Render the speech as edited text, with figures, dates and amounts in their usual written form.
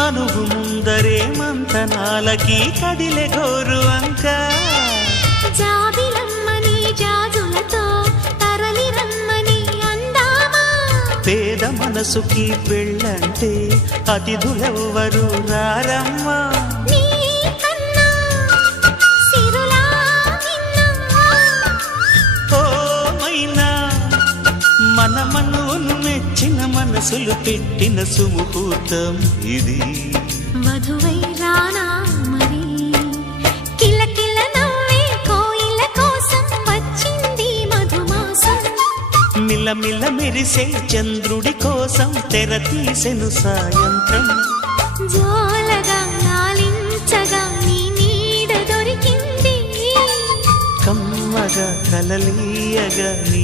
మనువు ముందరే మంతనాలకి కదిలే గోరు అంక జాబిలమ్మని జాజులతో తరలి రమ్మని అందామా పేద మనసుకి పెళ్ళంటే అతిథులెవ్వరు రారమ్మా మన మనువును మెచ్చిన మనసులు పెట్టిన సుముహూర్తం ఇది వధువై రానా మరి కిలకిల నవ్వే కోయిల కోసం వచ్చింది మధుమాసం మిలమిల మెరిసే చంద్రుడి కోసం తెర తీసెను సాయంత్రం జోలగా లాలించగా నీ నీడ దొరికింది కమ్మగా కలలీయగా నీ